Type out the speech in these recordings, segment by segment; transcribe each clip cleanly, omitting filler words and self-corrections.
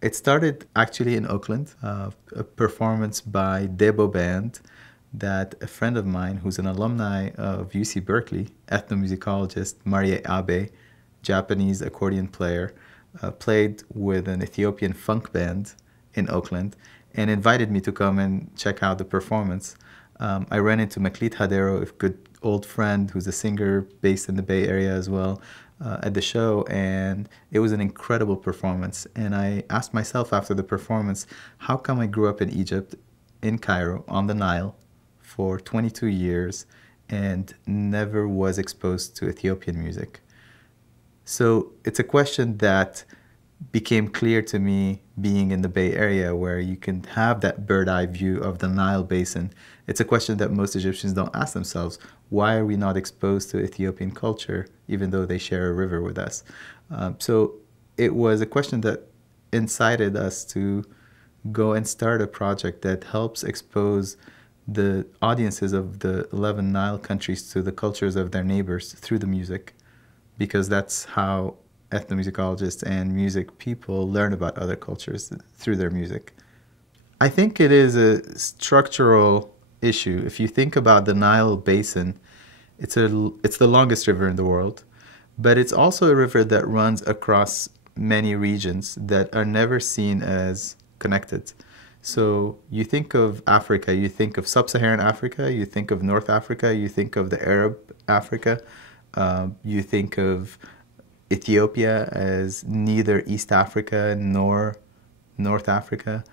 It started actually in Oakland, a performance by Debo Band that a friend of mine who's an alumni of UC Berkeley, ethnomusicologist Marie Abe, Japanese accordion player, played with an Ethiopian funk band in Oakland and invited me to come and check out the performance. I ran into Maklit Hadero, a good old friend who's a singer based in the Bay Area as well, at the show, and it was an incredible performance. And I asked myself after the performance, how come I grew up in Egypt, in Cairo, on the Nile, for 22 years and never was exposed to Ethiopian music? So it's a question that became clear to me being in the Bay Area, where you can have that bird eye view of the Nile basin. It's a question that most Egyptians don't ask themselves. Why are we not exposed to Ethiopian culture, even though they share a river with us? So it was a question that incited us to go and start a project that helps expose the audiences of the 11 Nile countries to the cultures of their neighbors through the music, because that's how ethnomusicologists and music people learn about other cultures through their music. I think it is a structural issue. If you think about the Nile Basin, it's the longest river in the world, but it's also a river that runs across many regions that are never seen as connected. So you think of Africa, you think of sub-Saharan Africa, you think of North Africa, you think of the Arab Africa, you think of Ethiopia as neither East Africa nor North Africa.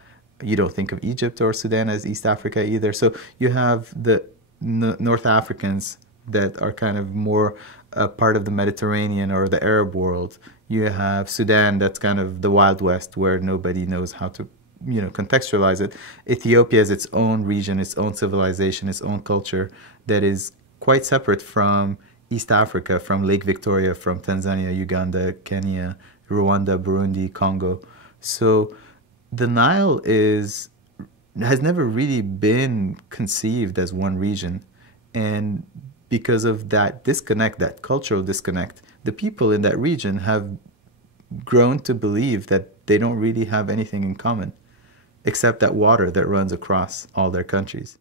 You don't think of Egypt or Sudan as East Africa either. So you have the North Africans that are kind of more a part of the Mediterranean or the Arab world. You have Sudan, that's kind of the Wild West, where nobody knows how to contextualize it. Ethiopia is its own region, its own civilization, its own culture that is quite separate from East Africa, from Lake Victoria, from Tanzania, Uganda, Kenya, Rwanda, Burundi, Congo. So the Nile has never really been conceived as one region. And because of that disconnect, that cultural disconnect, the people in that region have grown to believe that they don't really have anything in common except that water that runs across all their countries.